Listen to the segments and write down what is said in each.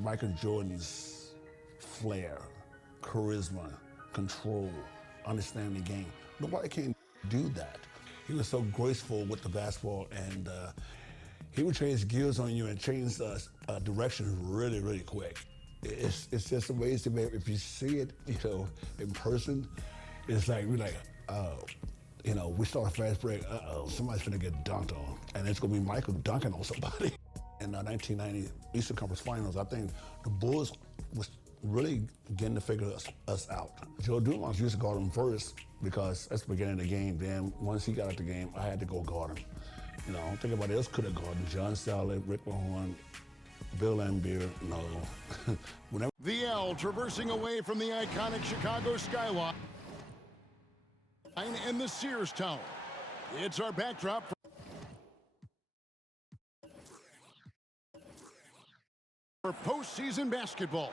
Michael Jordan's flair, charisma, control, understanding the game. Nobody can do that. He was so graceful with the basketball, and he would change gears on you and change direction really, really quick. It's just amazing, man. If you see it, in person, it's like, we're like, oh, we start a fast break, somebody's gonna get dunked on, and it's gonna be Michael dunking on somebody. In the 1990 Eastern Conference Finals, I think the Bulls was really getting to figure us out. Joe Dumars used to guard him first because that's the beginning of the game. Then once he got out the game, I had to go guard him. I don't think anybody else could have guarded him. John Salley, Rick Mahorn, Bill Laimbeer, no. The L traversing away from the iconic Chicago skyline and the Sears Tower. It's our backdrop for postseason basketball.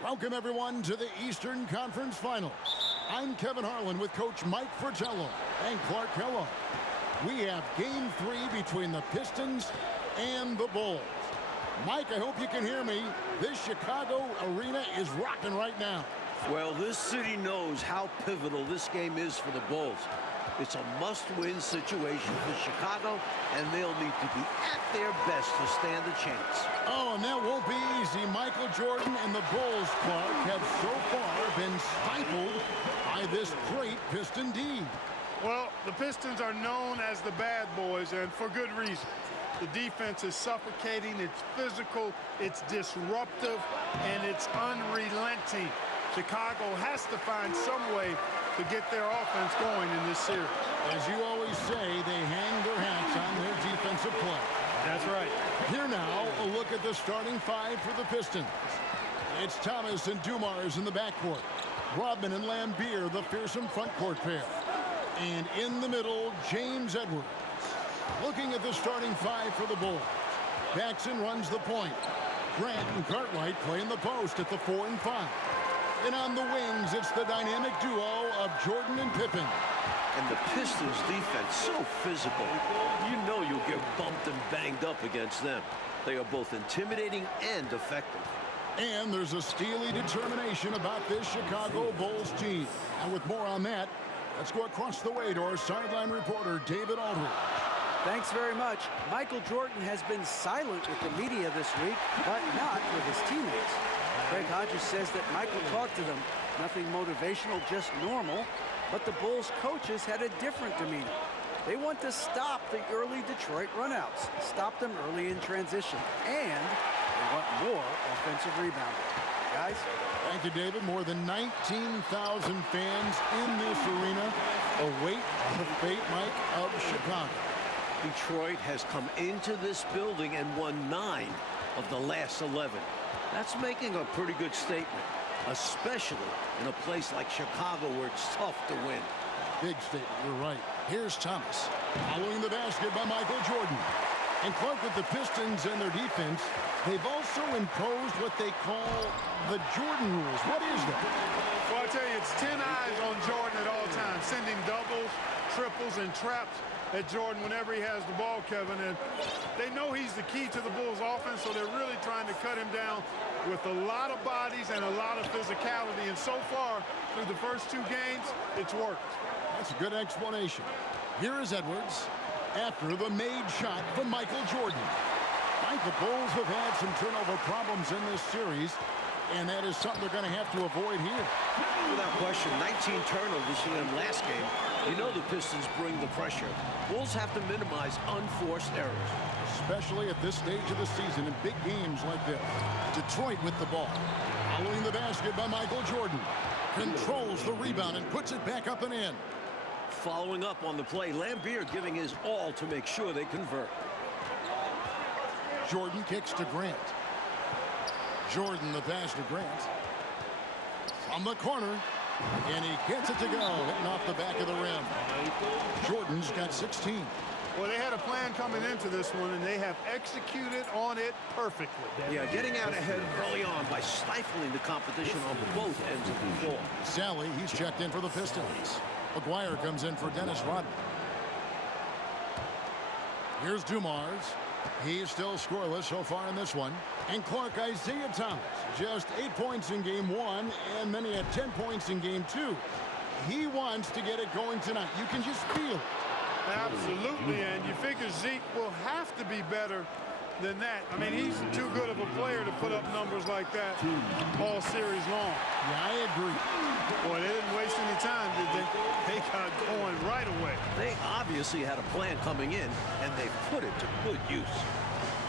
Welcome everyone to the Eastern Conference Finals. I'm Kevin Harlan with Coach Mike Fratello and Clark Kellogg. We have Game 3 between the Pistons and the Bulls. Mike, I hope you can hear me. This Chicago arena is rocking right now. Well, this city knows how pivotal this game is for the Bulls. It's a must-win situation for Chicago, and they'll need to be at their best to stand a chance. Oh, and that won't be easy. Michael Jordan and the Bulls, Clark, have so far been stifled by this great Piston D. Well, the Pistons are known as the bad boys, and for good reason. The defense is suffocating, it's physical, it's disruptive, and it's unrelenting. Chicago has to find some way to get their offense going in this series. As you always say, they hang their hats on their defensive play. That's right. Here now, a look at the starting five for the Pistons. It's Thomas and Dumars in the backcourt. Rodman and Laimbeer, the fearsome frontcourt pair. And in the middle, James Edwards. Looking at the starting five for the Bulls. Paxson runs the point. Grant and Cartwright play in the post at the 4 and 5. And on the wings, it's the dynamic duo of Jordan and Pippen. And the Pistons defense, so physical. You know you'll get bumped and banged up against them. They are both intimidating and effective. And there's a steely determination about this Chicago Bulls team. And with more on that, let's go across the way to our sideline reporter, David Aldridge. Thanks very much. Michael Jordan has been silent with the media this week, but not with his teammates. Craig Hodges says that Michael talked to them. Nothing motivational, just normal. But the Bulls coaches had a different demeanor. They want to stop the early Detroit runouts, stop them early in transition, and they want more offensive rebounding. Guys? Thank you, David. More than 19,000 fans in this arena await the fate, Mike, of Chicago. Detroit has come into this building and won 9 of the last 11. That's making a pretty good statement, especially in a place like Chicago where it's tough to win. Big statement, you're right. Here's Thomas, following the basket by Michael Jordan. And Clark, with the Pistons and their defense, they've also imposed what they call the Jordan rules. What is that? Well, I tell you, it's 10 eyes on Jordan at all times, sending doubles, triples, and traps at Jordan whenever he has the ball, Kevin. And they know he's the key to the Bulls' offense, so they're really trying to cut him down with a lot of bodies and a lot of physicality. And so far, through the first 2 games, it's worked. That's a good explanation. Here is Edwards after the made shot from Michael Jordan. Mike, the Bulls have had some turnover problems in this series, and that is something they're going to have to avoid here. Without question, 19 turnovers in the last game. You know the Pistons bring the pressure. Bulls have to minimize unforced errors. Especially at this stage of the season in big games like this. Detroit with the ball. Following the basket by Michael Jordan. Controls the rebound and puts it back up and in. Following up on the play, Laimbeer giving his all to make sure they convert. Jordan kicks to Grant. Jordan the pass to Grant. From the corner. And he gets it to go, hitting off the back of the rim. Jordan's got 16. Well, they had a plan coming into this one, and they have executed on it perfectly. Yeah, getting out ahead early on by stifling the competition on both ends of the floor. Sally, he's checked in for the Pistons. McGuire comes in for Dennis Rodman. Here's Dumars. He's still scoreless so far in this one. And Clark, Isaiah Thomas, just 8 points in game 1, and then he had 10 points in game 2. He wants to get it going tonight. You can just feel it. Absolutely, and you figure Zeke will have to be better than that. I mean, he's too good of a player to put up numbers like that all series long. Yeah, I agree. Boy, they didn't waste any time, did they? They got going right away. They obviously had a plan coming in, and they put it to good use.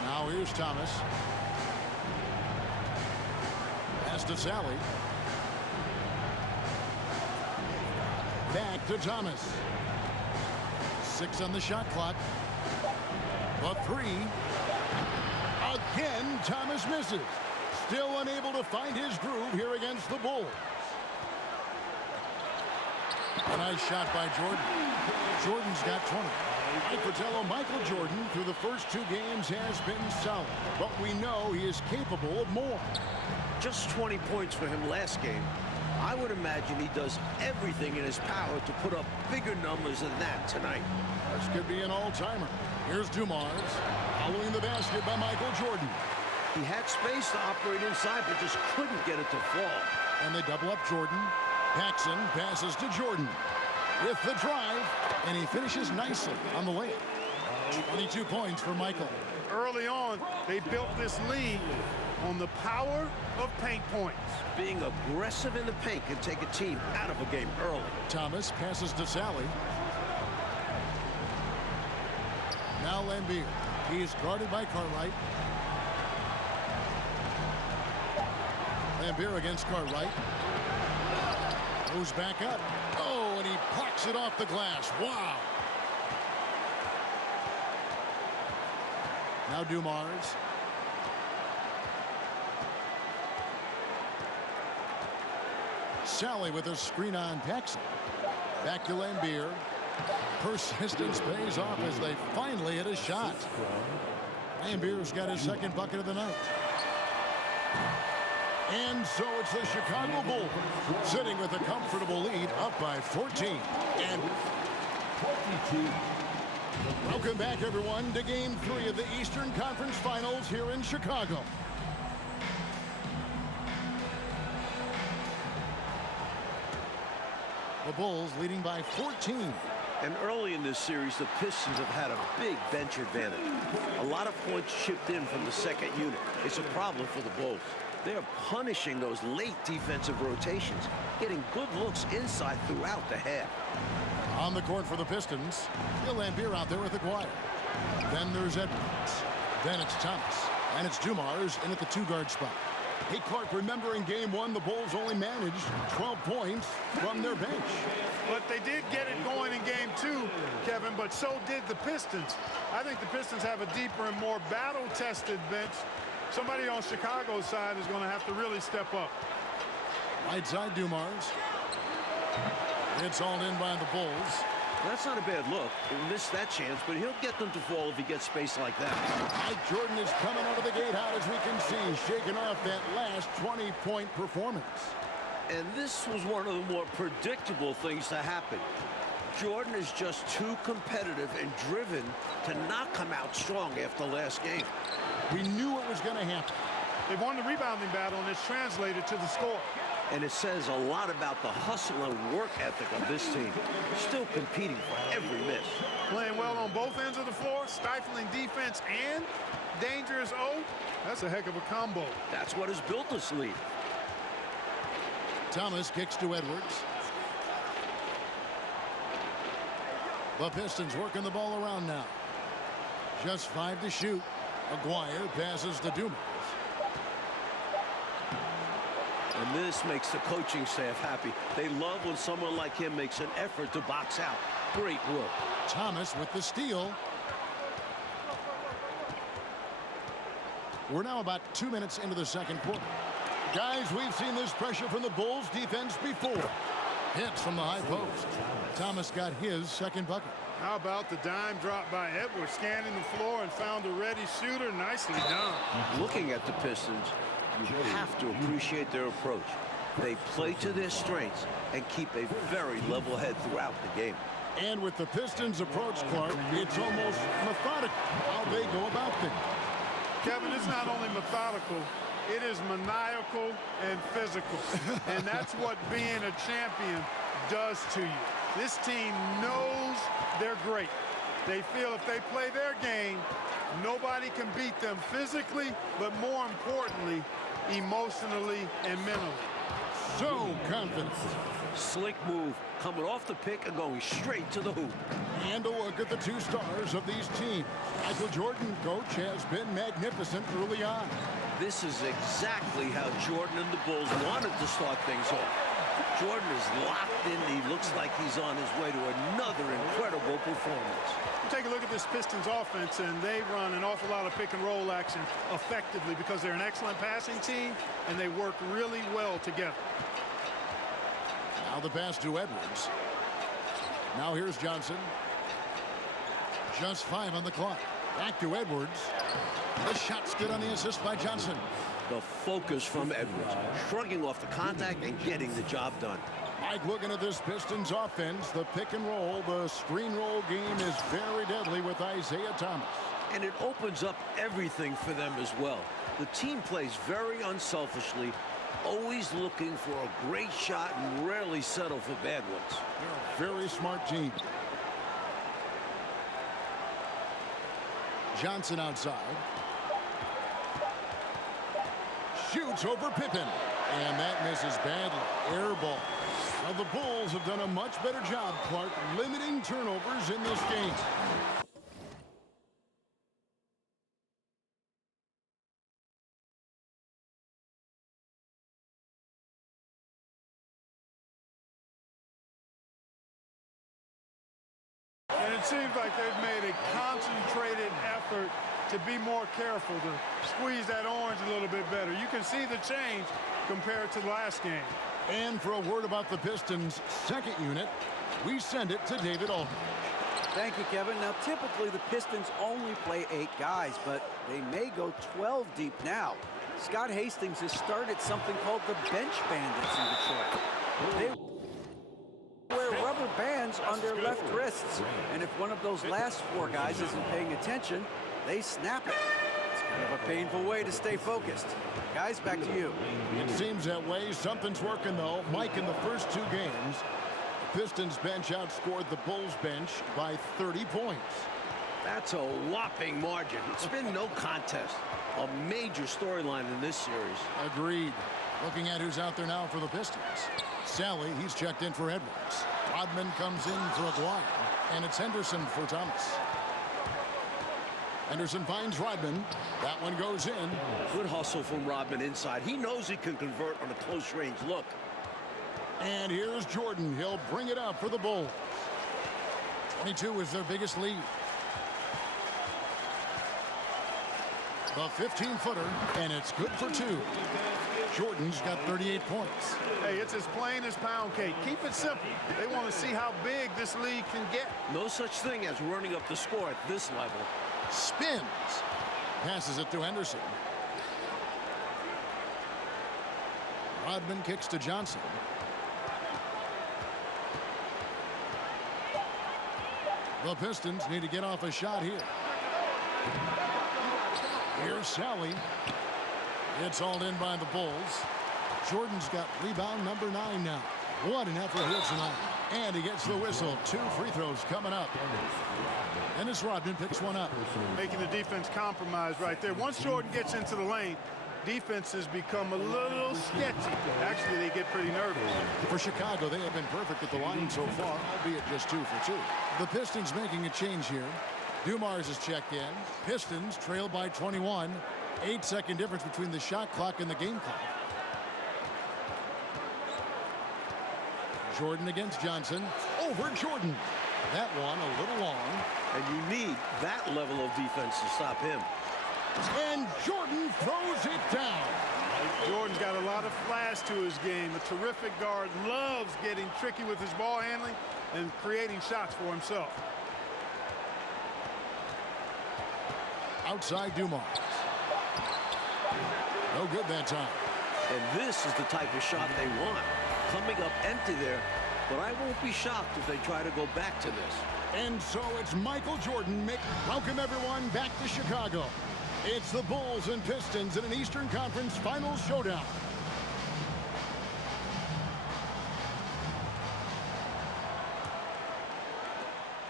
Now here's Thomas. Pass to Sally. Back to Thomas. 6 on the shot clock. A 3. Again, Thomas misses. Still unable to find his groove here against the Bulls. A nice shot by Jordan. Jordan's got 20. Mike Fratello, Michael Jordan, through the first 2 games, has been solid. But we know he is capable of more. Just 20 points for him last game. I would imagine he does everything in his power to put up bigger numbers than that tonight. This could be an all-timer. Here's Dumars, following the basket by Michael Jordan. He had space to operate inside, but just couldn't get it to fall. And they double up Jordan. Paxson passes to Jordan with the drive, and he finishes nicely on the layup. 22 points for Michael. Early on, they built this lead on the power of paint points. Being aggressive in the paint can take a team out of a game early. Thomas passes to Sally. Now Lambier. He's guarded by Cartwright. Lambier against Cartwright. Goes back up. Oh, and he plucks it off the glass. Wow. Now Dumars. Sally with a screen on Paxson. Back to Lambier. Persistence pays off as they finally hit a shot. Lambier's got his second bucket of the night. And so it's the Chicago Bulls sitting with a comfortable lead, up by 14. And welcome back, everyone, to Game 3 of the Eastern Conference Finals here in Chicago. The Bulls leading by 14. And early in this series, the Pistons have had a big bench advantage. A lot of points chipped in from the second unit. It's a problem for the Bulls. They're punishing those late defensive rotations, getting good looks inside throughout the half. On the court for the Pistons, Bill Lambier out there with Aguirre. Then there's Edwards. Then it's Thomas. And it's Dumars in at the 2-guard spot. Hey, Clark, remember in Game 1, the Bulls only managed 12 points from their bench. But they did get it going in Game 2, Kevin, but so did the Pistons. I think the Pistons have a deeper and more battle-tested bench. Somebody on Chicago's side is going to have to really step up. Right side, Dumars. It's all in by the Bulls. That's not a bad look. He'll miss that chance, but he'll get them to fall if he gets space like that. Mike Jordan is coming out of the gate hot, as we can see, shaking off that last 20-point performance. And this was one of the more predictable things to happen. Jordan is just too competitive and driven to not come out strong after last game. We knew it was going to happen. They won the rebounding battle, and it's translated to the score. And it says a lot about the hustle and work ethic of this team. Still competing for every miss. Playing well on both ends of the floor, stifling defense and dangerous O. That's a heck of a combo. That's what has built this lead. Thomas kicks to Edwards. The Pistons working the ball around now. Just 5 to shoot. Aguirre passes to Dumars. And this makes the coaching staff happy. They love when someone like him makes an effort to box out. Great work. Thomas with the steal. We're now about 2 minutes into the second quarter. Guys, we've seen this pressure from the Bulls defense before. Hits from the high post. Thomas got his second bucket. How about the dime drop by Edwards, scanning the floor and found a ready shooter? Nicely done. Looking at the Pistons, you have to appreciate their approach. They play to their strengths and keep a very level head throughout the game. And with the Pistons' approach, Clark, it's almost methodical how they go about things. Kevin, it's not only methodical, it is maniacal and physical. And that's what being a champion does to you. This team knows they're great. They feel if they play their game, nobody can beat them physically, but more importantly, emotionally and mentally. So confident. Slick move, coming off the pick and going straight to the hoop. And a look at the two stars of these teams. Michael Jordan, coach, has been magnificent early on. This is exactly how Jordan and the Bulls wanted to start things off. Jordan is locked in. He looks like he's on his way to another incredible performance. Take a look at this Pistons offense, and they run an awful lot of pick-and-roll action effectively because they're an excellent passing team, and they work really well together. Now the pass to Edwards. Now here's Johnson. Just 5 on the clock. Back to Edwards. The shot's good on the assist by Johnson. The focus from Edwards, shrugging off the contact and getting the job done. Mike, looking at this Pistons offense, the pick and roll, the screen roll game is very deadly with Isaiah Thomas. And it opens up everything for them as well. The team plays very unselfishly, always looking for a great shot and rarely settle for bad ones. They're a very smart team. Johnson outside. Shoots over Pippen. And that misses badly. Air ball. Now the Bulls have done a much better job, Clark, limiting turnovers in this game. And it seems like they've made a concentrated effort to be more careful, to squeeze that orange a little bit better. You can see the change compared to the last game. And for a word about the Pistons' second unit, we send it to David Aldridge. Thank you, Kevin. Now, typically the Pistons only play 8 guys, but they may go 12 deep now. Scott Hastings has started something called the Bench Bandits in Detroit. They wear rubber bands on their left wrists, and if one of those last 4 guys isn't paying attention, they snap it. It's kind of a painful way to stay focused. Guys, back to you. It seems that way. Something's working, though. Mike, in the first 2 games, the Pistons bench outscored the Bulls bench by 30 points. That's a whopping margin. It's been no contest. A major storyline in this series. Agreed. Looking at who's out there now for the Pistons. Sally, he's checked in for Edwards. Rodman comes in for Aguirre. And it's Henderson for Thomas. Henderson finds Rodman. That one goes in. Good hustle from Rodman inside. He knows he can convert on a close-range look. And here's Jordan. He'll bring it up for the Bulls. 22 is their biggest lead. The 15-footer, and it's good for 2. Jordan's got 38 points. Hey, it's as plain as pound cake. Keep it simple. They want to see how big this league can get. No such thing as running up the score at this level. Spins. Passes it to Henderson. Rodman kicks to Johnson. The Pistons need to get off a shot here. Here's Sally. It's hauled in by the Bulls. Jordan's got rebound number 9 now. What an effort here tonight. And he gets the whistle. 2 free throws coming up. Dennis Rodman picks one up. Making the defense compromise right there. Once Jordan gets into the lane, defenses become a little sketchy. Actually, they get pretty nervous. For Chicago, they have been perfect at the line so far, albeit just 2 for 2. The Pistons making a change here. Dumars is checked in. Pistons trail by 21. 8-second difference between the shot clock and the game clock. Jordan against Johnson. Over Jordan. That one a little long. And you need that level of defense to stop him. And Jordan throws it down. Jordan's got a lot of flash to his game. A terrific guard, loves getting tricky with his ball handling and creating shots for himself. Outside Dumars. No good that time. And this is the type of shot they want. Coming up empty there but I won't be shocked if they try to go back to this. And so it's Michael Jordan. Welcome, everyone, back to Chicago. It's the Bulls and Pistons in an Eastern Conference Finals showdown.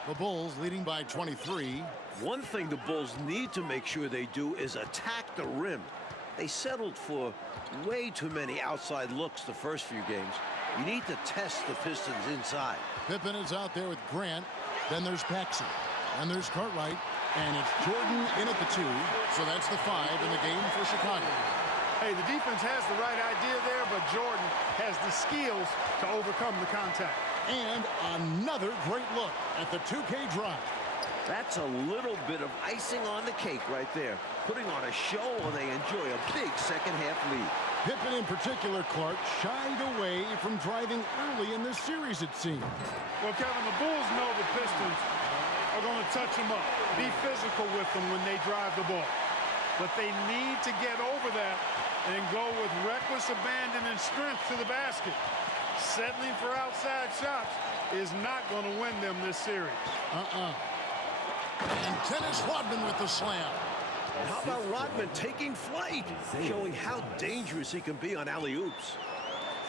The Bulls leading by 23. One thing the Bulls need to make sure they do is attack the rim. They settled for way too many outside looks the first few games. You need to test the Pistons inside. Pippen is out there with Grant. Then there's Paxson. And there's Cartwright. And it's Jordan in at the 2. So that's the 5 in the game for Chicago. Hey, the defense has the right idea there, but Jordan has the skills to overcome the contact. And another great look at the 2K drive. That's a little bit of icing on the cake right there. Putting on a show while they enjoy a big second-half lead. Pippen in particular, Clark, shied away from driving early in this series, it seemed. Well, Kevin, the Bulls know the Pistons are going to touch them up, be physical with them when they drive the ball. But they need to get over that and go with reckless abandon and strength to the basket. Settling for outside shots is not going to win them this series. And Dennis Rodman with the slam. How about Rodman taking flight, showing how dangerous he can be on alley-oops.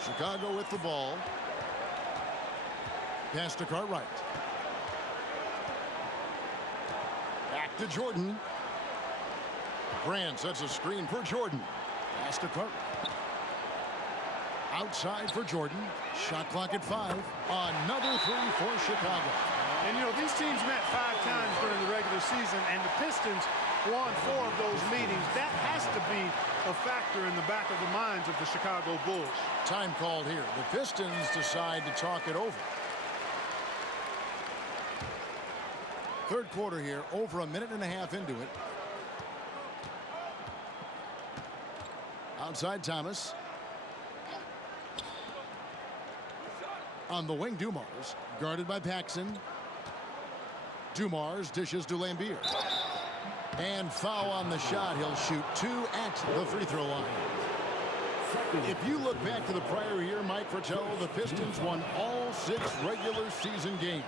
Chicago with the ball. Pass to Cartwright. Back to Jordan. Grant sets a screen for Jordan. Pass to Cartwright. Outside for Jordan. Shot clock at 5. Another 3 for Chicago. And, you know, these teams met 5 times during the regular season, and the Pistons won 4 of those meetings. That has to be a factor in the back of the minds of the Chicago Bulls. Time called here. The Pistons decide to talk it over. Third quarter here, over a minute and a half into it. Outside Thomas. On the wing, Dumars, guarded by Paxson. Dumars dishes to Lambier. And foul on the shot. He'll shoot 2 at the free throw line. If you look back to the prior year, Mike Fratello, the Pistons won all 6 regular season games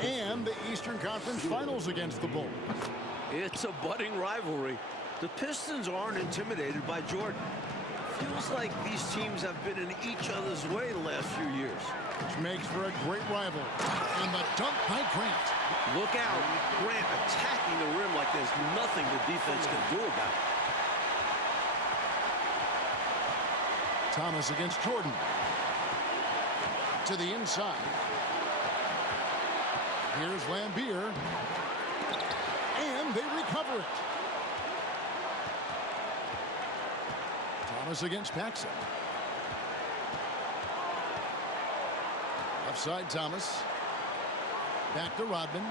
and the Eastern Conference Finals against the Bulls. It's a budding rivalry. The Pistons aren't intimidated by Jordan. Feels like these teams have been in each other's way the last few years. Which makes for a great rival. And the dunk by Grant. Look out. Grant attacking the rim like there's nothing the defense can do about it. Thomas against Jordan. To the inside. Here's Lambier. And they recover it. Thomas against Paxson. Left side, Thomas. Back to Rodman.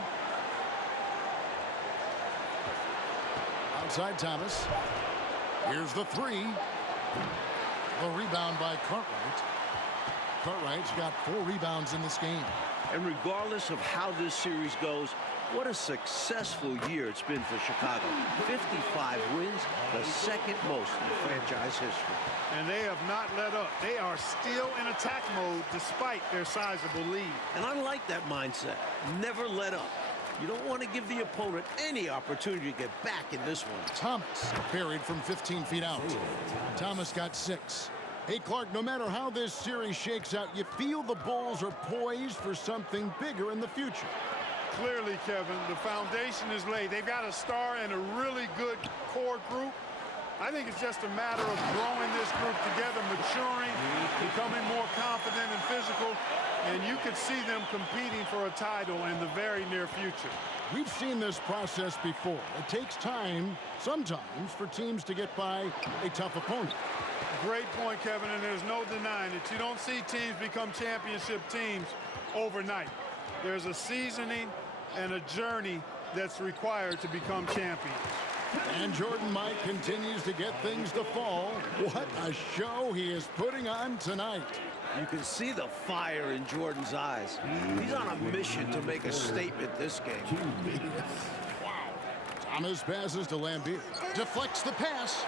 Outside, Thomas. Here's the 3. The rebound by Cartwright. Cartwright's got 4 rebounds in this game. And regardless of how this series goes, what a successful year it's been for Chicago. 55 wins, the second most in franchise history. And they have not let up. They are still in attack mode despite their sizable lead. And I like that mindset. Never let up. You don't want to give the opponent any opportunity to get back in this one. Thomas buried from 15 feet out. Thomas got 6. Hey, Clark, no matter how this series shakes out, you feel the Bulls are poised for something bigger in the future. Clearly, Kevin, the foundation is laid. They've got a star and a really good core group. I think it's just a matter of growing this group together, maturing, becoming more confident and physical, and you could see them competing for a title in the very near future. We've seen this process before. It takes time, sometimes, for teams to get by a tough opponent. Great point, Kevin, and there's no denying it. You don't see teams become championship teams overnight. There's a seasoning and a journey that's required to become champions. And Jordan Mike continues to get things to fall. What a show he is putting on tonight. You can see the fire in Jordan's eyes. He's on a mission to make a statement this game. Wow. Thomas passes to Lambier. Deflects the pass.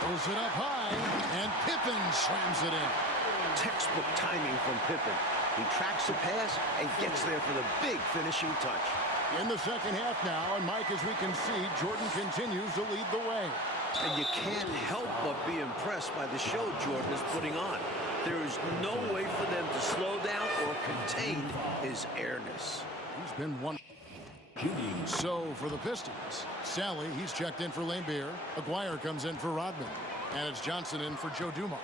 Throws it up high, and Pippen slams it in. Textbook timing from Pippen. He tracks the pass and gets there for the big finishing touch. In the second half now, and Mike, as we can see, Jordan continues to lead the way. And you can't help but be impressed by the show Jordan is putting on. There is no way for them to slow down or contain his airness. He's been one. So for the Pistons, Sally, he's checked in for Lambeer. Aguirre comes in for Rodman. And it's Johnson in for Joe Dumars.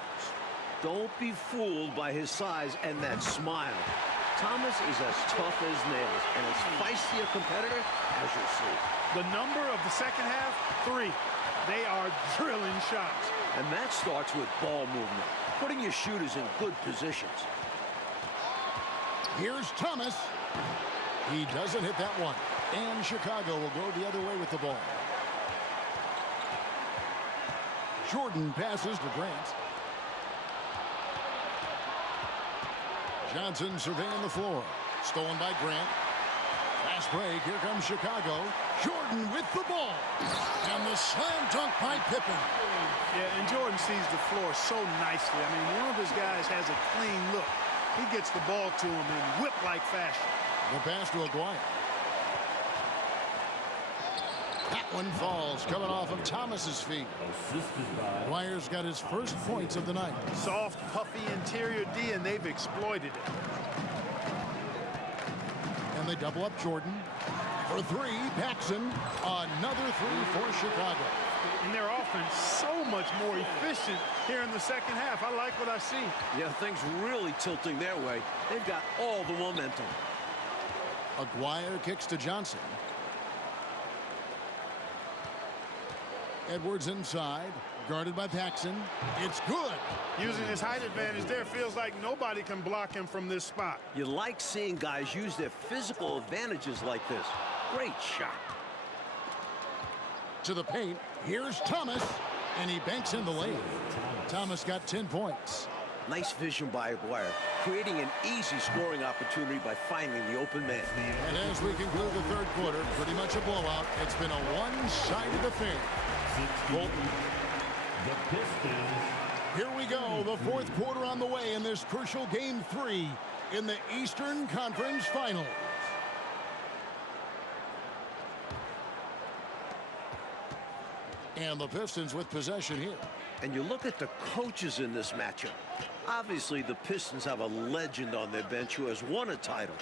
Don't be fooled by his size and that smile. Thomas is as tough as nails and as feisty a competitor as you'll see. The number of the second half, 3. They are drilling shots. And that starts with ball movement, putting your shooters in good positions. Here's Thomas. He doesn't hit that one. And Chicago will go the other way with the ball. Jordan passes to Grant. Johnson surveying the floor. Stolen by Grant. Fast break. Here comes Chicago. Jordan with the ball. And the slam dunk by Pippen. Yeah, and Jordan sees the floor so nicely. I mean, one of his guys has a clean look. He gets the ball to him in whip-like fashion. The pass to Aguirre. That one falls, coming off of Thomas's feet. Aguirre's got his first points of the night. Soft, puffy interior D, and they've exploited it. And they double up Jordan. For 3, Paxson. Another 3 for Chicago. And their offense so much more efficient here in the second half. I like what I see. Yeah, things really tilting their way. They've got all the momentum. Aguirre kicks to Johnson. Edwards inside, guarded by Paxson. It's good. Using his height advantage there, feels like nobody can block him from this spot. You like seeing guys use their physical advantages like this. Great shot. To the paint, here's Thomas, and he banks in the lane. Thomas got 10 points. Nice vision by Aguirre, creating an easy scoring opportunity by finding the open man. And as we conclude the third quarter, pretty much a blowout. It's been a one-sided affair. The Pistons. Here we go, the fourth quarter on the way in this crucial Game 3 in the Eastern Conference Finals. And the Pistons with possession here. And you look at the coaches in this matchup. Obviously, the Pistons have a legend on their bench who has won a title.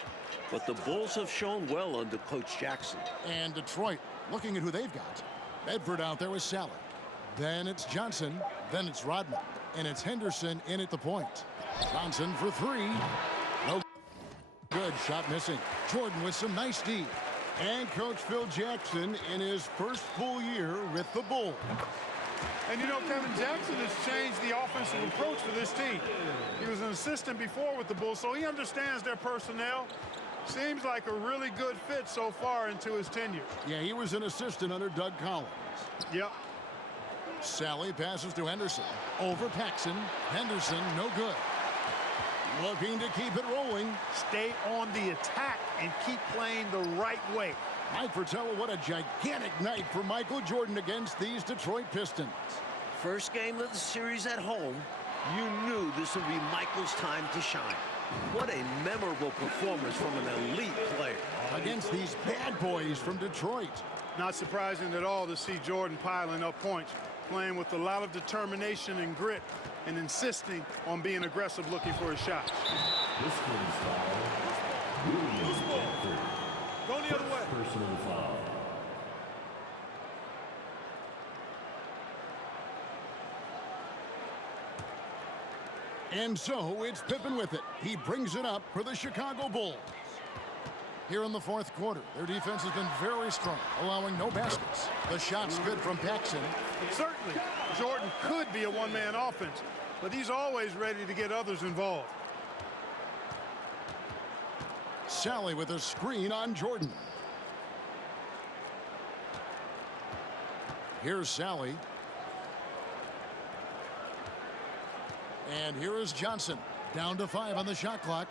But the Bulls have shown well under Coach Jackson. And Detroit, looking at who they've got. Bedford out there with Sally. Then it's Johnson. Then it's Rodman. And it's Henderson in at the point. Johnson for 3. No good. Shot missing. Jordan with some nice D. And Coach Phil Jackson in his first full year with the Bulls. And you know, Kevin, Jackson has changed the offensive approach for this team. He was an assistant before with the Bulls, so he understands their personnel. Seems like a really good fit so far into his tenure. Yeah, he was an assistant under Doug Collins. Yep. Sally passes to Henderson. Over Paxson. Henderson, no good. Looking to keep it rolling. Stay on the attack and keep playing the right way. Mike Fratello, what a gigantic night for Michael Jordan against these Detroit Pistons. First game of the series at home, you knew this would be Michael's time to shine. What a memorable performance from an elite player. Against these bad boys from Detroit. Not surprising at all to see Jordan piling up points, playing with a lot of determination and grit, and insisting on being aggressive looking for his shot. Pistons foul. Williams Bedford. Going the other way. Personal foul. And so it's Pippen with it. He brings it up for the Chicago Bulls. Here in the fourth quarter, their defense has been very strong, allowing no baskets. The shot's good from Paxson. Certainly, Jordan could be a one-man offense, but he's always ready to get others involved. Sally with a screen on Jordan. Here's Sally. And here is Johnson. Down to 5 on the shot clock.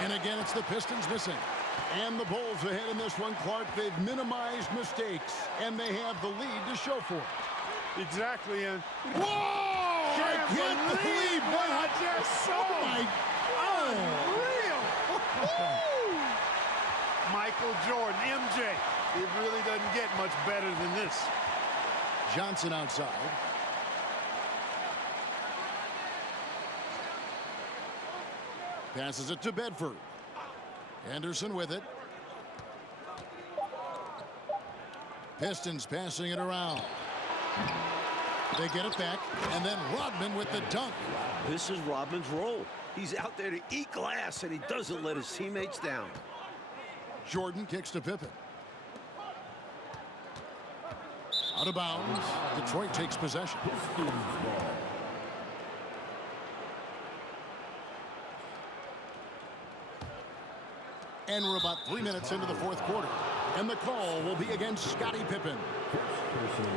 And again, it's the Pistons missing. And the Bulls ahead in this one, Clark. They've minimized mistakes, and they have the lead to show for it. Exactly, and whoa! I can't believe what I just saw. Oh, my Unreal. Michael Jordan, MJ. It really doesn't get much better than this. Johnson outside. Passes it to Bedford. Anderson with it. Pistons passing it around. They get it back, and then Rodman with the dunk. This is Rodman's role. He's out there to eat glass, and he doesn't let his teammates down. Jordan kicks to Pippen. Out of bounds. Detroit takes possession. Pistons ball. And we're about 3 minutes into the fourth quarter. And the call will be against Scottie Pippen.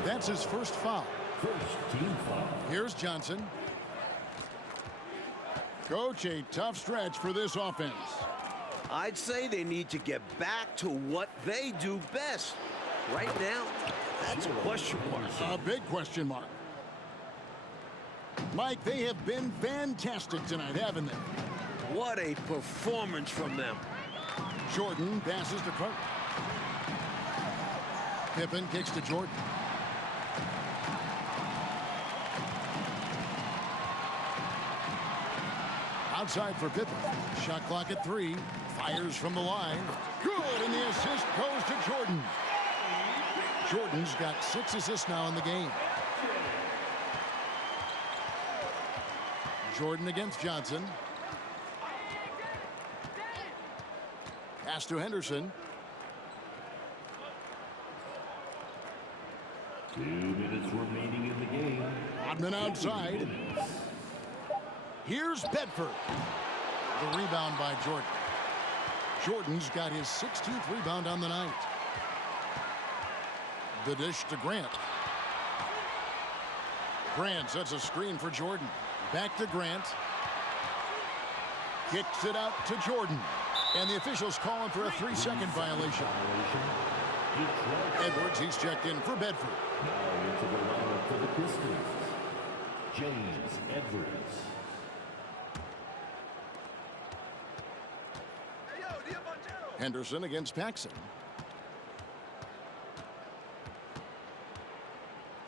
That's his first foul. First team foul. Here's Johnson. Coach, a tough stretch for this offense. I'd say they need to get back to what they do best. Right now, that's a question mark. A big question mark. Mike, they have been fantastic tonight, haven't they? What a performance from them. Jordan passes to Carter. Pippen kicks to Jordan. Outside for Pippen. Shot clock at 3. Fires from the line. Good, and the assist goes to Jordan. Jordan's got 6 assists now in the game. Jordan against Johnson. Pass to Henderson. 2 minutes remaining in the game. Rodman outside. Here's Bedford. The rebound by Jordan. Jordan's got his 16th rebound on the night. The dish to Grant. Grant sets a screen for Jordan. Back to Grant. Kicks it out to Jordan. And the officials calling for a 3-second violation. Edwards, he's checked in for Bedford. Now into the lineup for the Pistons. James Edwards. Henderson against Paxson.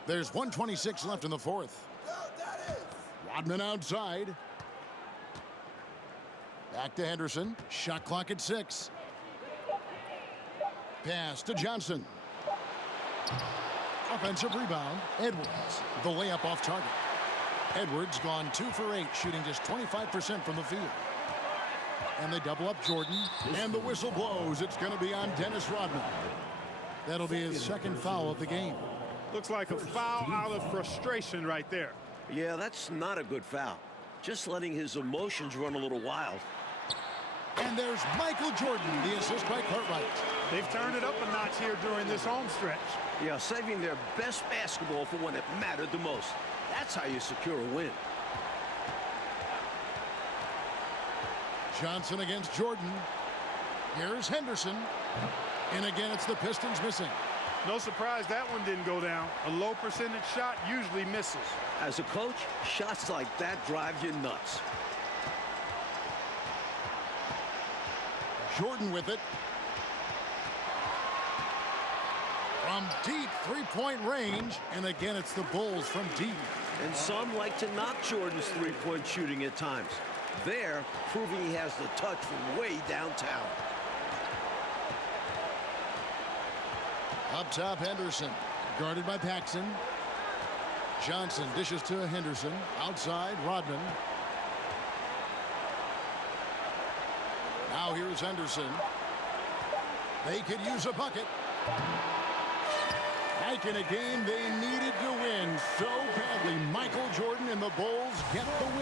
There's 1:26 left in the fourth. Rodman outside. Back to Henderson. Shot clock at 6. Pass to Johnson. Offensive rebound. Edwards. The layup off target. Edwards gone 2 for 8, shooting just 25% from the field. And they double up Jordan. And the whistle blows. It's going to be on Dennis Rodman. That'll be his second foul of the game. Looks like a foul out of frustration right there. Yeah, that's not a good foul. Just letting his emotions run a little wild. And there's Michael Jordan, the assist by Cartwright. They've turned it up a notch here during this home stretch. Yeah, saving their best basketball for when it mattered the most. That's how you secure a win. Johnson against Jordan. Here's Henderson. And again, it's the Pistons missing. No surprise that one didn't go down. A low percentage shot usually misses. As a coach, shots like that drive you nuts. Jordan with it. From deep three-point range. And again, it's the Bulls from deep. And some like to knock Jordan's three-point shooting at times. There, proving he has the touch from way downtown. Up top, Henderson. Guarded by Paxson. Johnson dishes to Henderson. Outside, Rodman. Now here's Henderson. They could use a bucket. Like in a game they needed to win so badly. Michael Jordan and the Bulls get the win.